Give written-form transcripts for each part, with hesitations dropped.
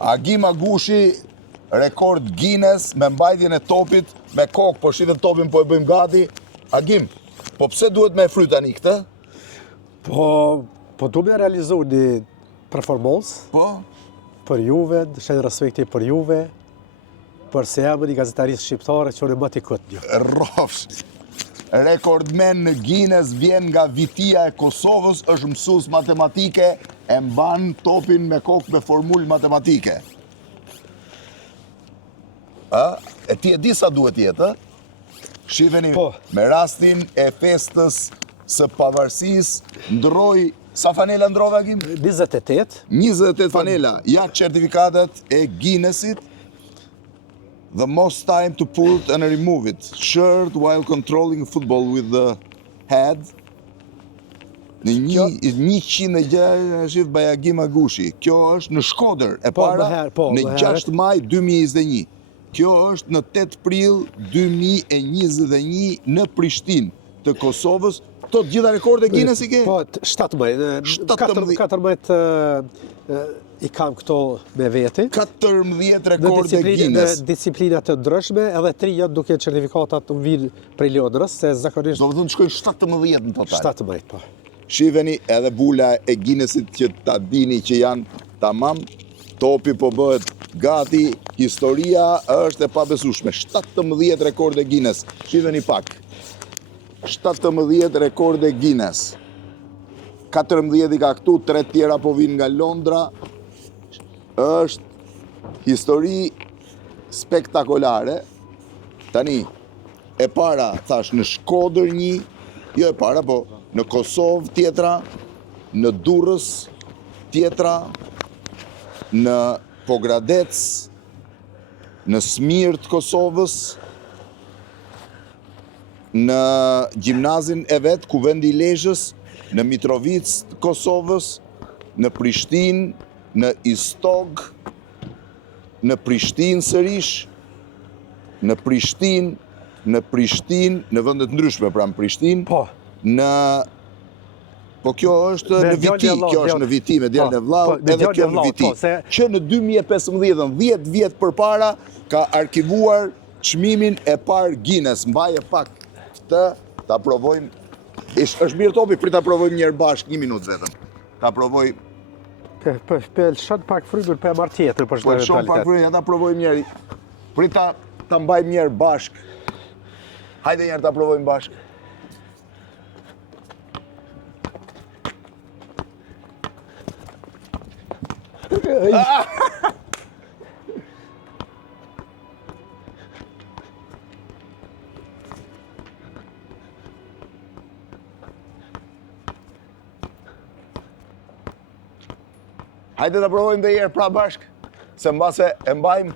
Agim Agushi, rekord Guinness me mbajtjen e topit me kokë, po shitëm topin po e bëjmë gati. Agim, po pse duhet me fry tani këtë? Po du me realizu një performans për juve, shenë respekti për juve, për se jam një gazetarisë shqiptare që në më t'i këtë një. Rofsh, rekordmen në Guinness vjen nga vitia e Kosovës, është mësues matematike, e mban topin me kokë me formulë matematike. E ti e di sa duhet jetë, Shifeni, me rastin e festës së pavarësisë, ndroj, sa fanela ndrove, Agim? 28. 28 fanela, ja certifikatet e Guinnessit. The most time to put and remove it. Shirt while controlling football with the head. Në 106 by Agim Agushi. Kjo është në Shkodër, e para në 6 maj 2021. Kjo është në 8 prill 2021 në Prishtinë të Kosovës. Të gjitha rekorde Guinness i ke? Po, 14 i kam këto me veti. 14 rekorde Guinness. Në disiplinat të ndryshme, edhe 3 janë duke certifikatat të vinë prej Londrës, se zakonisht... Do të shkojnë 17 në total. 17, po. Shifeni edhe bula e Guinnessit që ta dini që janë tamam, topi po bëhet gati, historia është e pabesueshme. 17 rekorde Guinness. Shifeni pak. 17 rekorde Guinness. 14 i ka këtu, 3 tjera po vinë nga Londra. Është histori spektakolare. Tani, e para, thash, në Shkodër një, jo e para, po në Kosovë tjetra, në Durrës tjetra, në Pogradec, në Smirt Kosovës, në gjimnazin e vetë, kuvendi i Lezhës, në Mitrovic Kosovës, në Prishtinë, në Istog, në Prishtinë sërish, në Prishtinë, në vendet ndryshme, pra në Prishtinë, po kjo është në viti, kjo është në viti me djalin e vllau, edhe kjo në viti, që në 2015, 10 vjet përpara, ka arkivuar çmimin e parë Guinness. Mbaje pak këtë, ta provojmë. Është mirë topi, prit ta provojmë njërë bashkë, 1 minutë vetëm. Ta provojmë. Për shën pak frymën për marrë tjetër për shën shën pak frymën, ja ta provojmë njëri. Prit ta mbajmë njërë bashkë. Hajde njërë ta provojmë bashkë. Hajde ta provojmë dhe njerë pra bashkë, se mbase e mbajmë.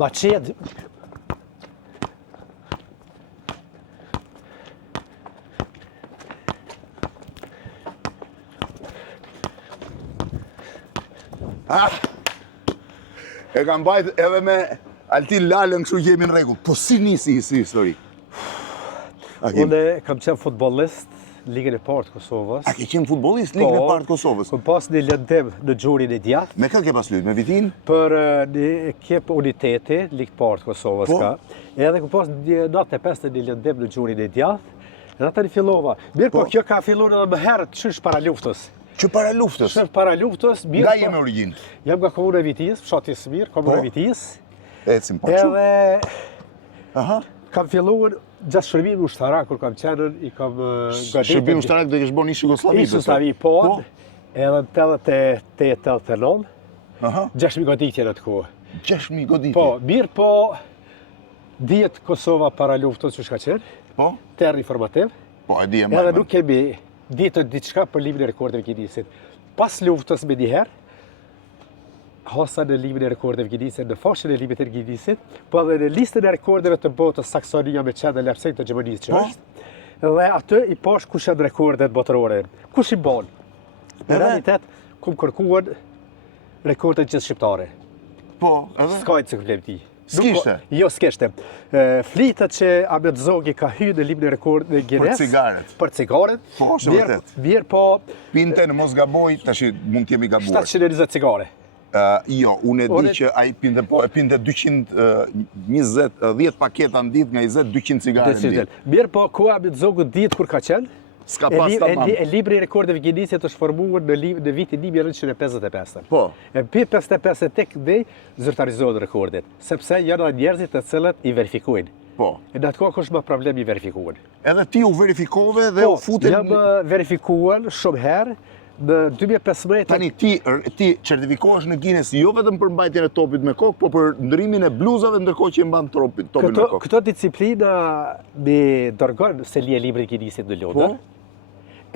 Ma qedë. E kam bajt edhe me Altin Lalën, kështu jemi në rregull. Po si nisi histori? Unë kam qenë futbollist Ligën e parë të Kosovës. A ke qenë futbollist Ligën e parë të Kosovës? Kam pas një lëndim në xhurin e djathtë. Me kë ke pas luajtur? Me Vitin? Për një ekip uniteti Ligë të parë të Kosovës ka. Edhe kam pas një 95 një lëndim në xhurin e djathtë. Edhe tani fillova. Mirë, po kjo ka filluar edhe më herët çysh para luftës. Që para luftës? Që para luftës. Nga jemi origjinë? Jam nga komuna e Vitisë, fshati Smir, komuna e Vitisë. Ecim po çu. Edhe kam filluar gjatë shërbimit ushtarak, kur kam qenë, i kam goditur. Shërbim ushtarak dhe kesh bërë Ish Jugosllavi? Ish Jugosllavi, po. Edhe në 88-89, 6.000 goditje në të kohë. 6.000 goditje? Po, mirë po, dihet Kosova para luftës që shka qenë. Po? Terë informativ. Po, e di e majmë. Edhe nuk kemi ditë diçka për librin e rekordeve Guinnessit. Pas luftës me njëherë, hosa në librin e rekordeve Guinnessit, në fashën e librit e Guinnessit, po edhe në listën e rekordeve të botës Saksonia me qenë dhe Lepsej të Gjermanisë që është. Dhe atë i pash kush janë rekordet botërore. Kush i bon? Në realitet, kum kërkuan rekordet gjithë shqiptare. Po, edhe? S'ka e cikëllem ti. S'kishte? Jo, s'kishte. Flitet që Ahmet Zogi ka hyrë në librin e rekordit Guinness. Për cigaret. Për cigaret. Po, është vërtet. Vjerë po... Pinte në mos gaboj, tash mund t'jemi gabuar. 720 cigare. Jo, unë e di që ai pinte 10 paketa në ditë, nga 200 cigare në ditë. Mirë po, ku Ahmet Zogu ditë kur ka qenë? S'ka pas tamam. E libri i rekordeve Guinnessit është formuar në vitin 1955. Po. E pi 55 tek dhe zyrtarizohet rekordet, sepse janë njerëzit të cilët i verifikojnë. Po. E në atë kohë është më problem i verifikuar. Edhe ti u verifikove dhe u futen... Po, jam verifikuar shumë herë në 2015... Tani, ti certifikohesh në Guinness jo vetëm për mbajtjen e topit me kokë, po për ndrimin e bluzave ndërkohë që e mban topin me kokë. Këto disciplina me dërgon se li e libri Guinnessit në Londër.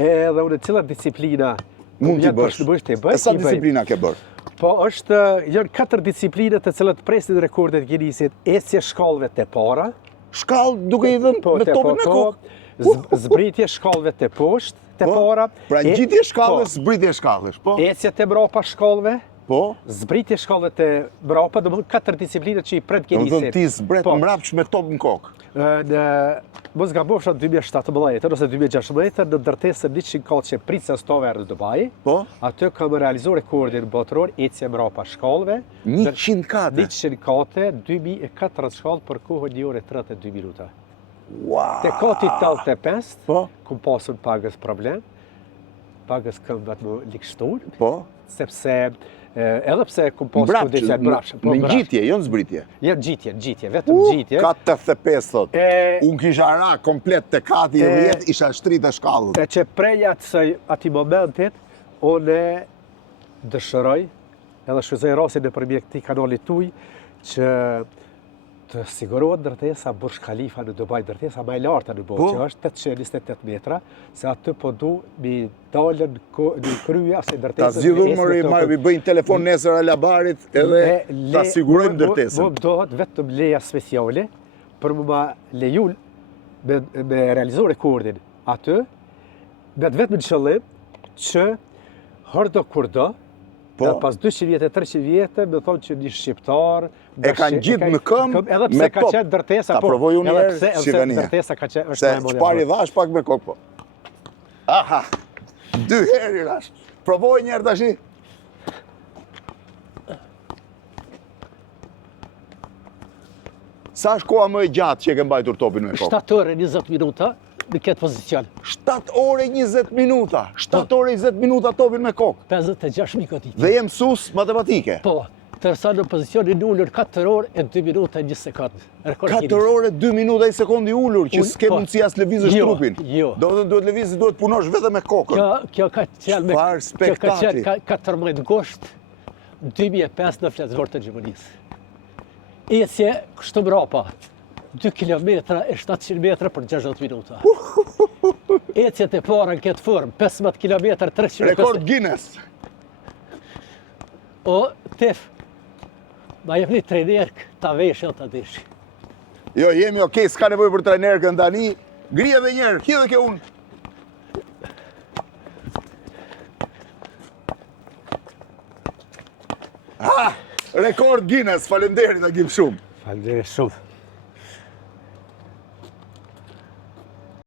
Edhe unë cilat disciplina mund t'i bësh. E sa disciplina ke bërë? Po janë 4 disciplina të cilat presin rekordet Guinnessit, ecje shkallëve të para. Shkallë duke i dhënë me topin me kokë? Zbritje shkallëve të poshtë, të para. Pra ngjitje shkallës, zbritje shkallësh, po? Ecje të mbrapa shkallëve. Po? Zbritje shkallëve të mbrapa, do të thonë 4 disciplina që i pret Guinnessit. Do të thonë ti zbret mbrapsht me top në kokë. Mos gabofsha 2017 ose 2016 në ndërtesën 100 katë që pritse stove në Dubai. Po? Aty kam realizuar rekordin botëror ecje mbrapa shkallëve. 100 kate? 100 kate, 2400 shkallë për kohën 1 orë e 32 minuta. Wow! Te kati 85, po? Kum pasur pagës problem. Pagës këm vetë më likështur. Po? Sepse edhe pse kum pasur mbrapsht. Në ngjitje, jo në zbritje. Jo ngjitje, vetëm ngjitje. 85 thot. Unë kisha ra komplet te kati e 10 isha shtritë shkallën. E që preja ati momentit, unë dëshëroj, edhe shfrytëzoj rastin nëpërmjet këtij kanalit tuaj, që të sigurohet ndërtesa Burj Khalifa në Dubai, ndërtesa më e larta në botë, që është 828 metra, se aty po du mi dalën në krye asaj ndërtesës. Ta zgjidhur më bëjnë telefon nesër alabarit edhe ta sigurojmë ndërtesën. Më dohet vetëm leja speciale për më leju me realizu rekordin aty, vetëm në qëllim që hërdo kurdo, pas 200 vjetë e 300 vjetë, me thonë që një shqiptar... E kanë gjitë në këmë edhe pse ka qenë ndërtesa, ta provoj unë njerë, shikania. Ndërtesa ka qenë është se qpari dhash pak me kokë, po. Aha, 2 herë i rash. Provoj njerë tashi. Sa është koha më e gjatë që e ke mbajtur topin me kokë? 7 orë 20 minuta në këtë pozicion. 7 orë 20 minuta? 7 orë 20 minuta topin me kokë? 56 minuta. Dhe jem mësues matematike? Po, tërsa në pozicionin ullur 4 orë e 2 minuta e 1 sekundë. 4 orë e 2 minuta e 1 sekundë i ullur, që s'ke mundësi as lëvizësh trupin? Jo. Do të duhet lëvizësh, duhet punosh vetëm me kokën. Kjo ka qenë 14 gusht 2005 në Fletzvor të Gjivonisë. Ecje kështu mbrapa, 2 km e 700 metra për 60 minuta. Ecjet e para në këtë formë, 15 km 300 metra. Rekord Guinness! O, Tef, ma jep një trenerk, ta veshë, ta deshi. Jo, jemi okej, s'ka nevoj për trenerkën tani. Grije dhe njerë, hidhe ke unë. Rekord Guinness, falenderit Agim shumë. Falenderit shumë.